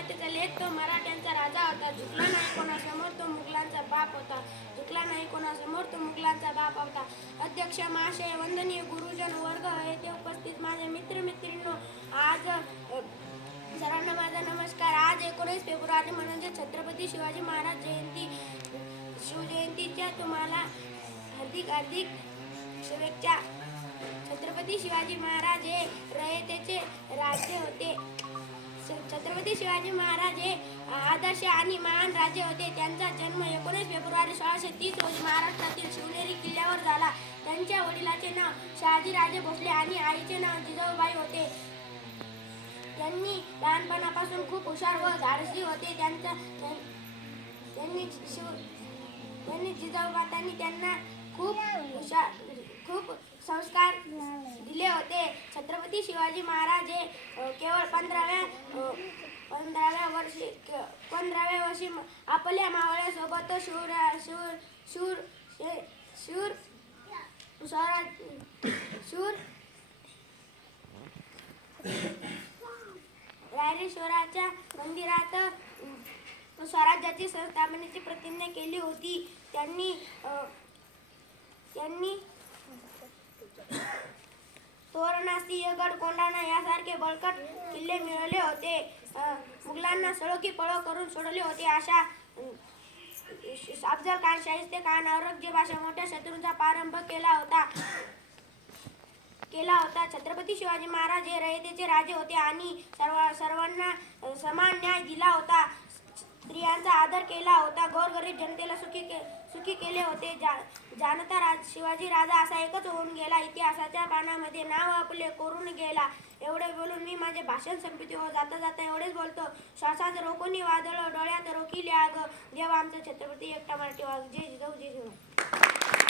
मातेचा लेख तो मराठ्यांचा राजा होता. झुकला नाही कोणासमोर तो मुघलांचा बाप होता. झुकला नाही कोणासमोर तो मुघलांचा बाप होता. अध्यक्ष महाशय वंदनीय गुरुजन वर्ग येथे उपस्थित. माझे मित्र मैत्रिणींनो आज अ, सर्वांना माझा नमस्कार. आज एकोणीस फेब्रुवारी म्हणजे छत्रपती शिवाजी महाराज जयंती. शिवजयंतीच्या तुम्हाला हार्दिक हार्दिक शुभेच्छा. छत्रपती शिवाजी महाराज हे छत्रपती शिवाजी महाराज हे आदर्श आणि महान राजे होते. त्यांचा जन्म एकोणीस फेब्रुवारी सोळाशे तीस रोजी महाराष्ट्रातील शिवनेरी किल्ल्यावर झाला. त्यांच्या वडिलाचे नाव शहाजीराजे भोसले आणि आईचे नाव जिजाऊबाई होते. त्यांनी लहानपणापासून खूप हुशार व धाडसी होते. त्यांचा त्यांनी शिव त्यांनी जिजाऊबातांनी त्यांना खूप हुशार खूप संस्कार दिले होते. छत्रपती शिवाजी महाराज हे केवळ पंधराव्या पंधराव्या वर्षी पंधराव्या वर्षी आपल्या मावळ्यासोबत शूर शूर शूर शूर स्वराज शूर रायरेश्वराच्या मंदिरात स्वराज्याची संस्थापनेची प्रतिज्ञा केली होती. त्यांनी त्यांनी सिंहगड कोंढाणा यासारखे बळकट किल्ले मिळवले होते. मुघलांना सळोकी पळो करून सोडले होते. अशा अफजल खान शाहिस्ते खान औरंगजेब अशा मोठ्या शत्रूंचा प्रारंभ केला होता. केला होता. छत्रपती शिवाजी महाराज हे रयतेचे राजे होते आणि सर्व सर्वांना समान न्याय दिला होता. स्त्रियांचा आदर केला होता. गोरगरीब जनतेला सुखी के सुखी केले होते. जा जानता राज शिवाजी राजा असा एकच होऊन गेला. इतिहासाच्या पानामध्ये नाव आपले कोरून गेला. एवढे बोलून मी माझे भाषण संपते हो जाता जाता एवढेच बोलतो. श्वासात रोखोनी वादळ डोळ्यात रोखिले आग. देव आमचं छत्रपती एकटा मराठी वाघ. जय जिजाऊ जय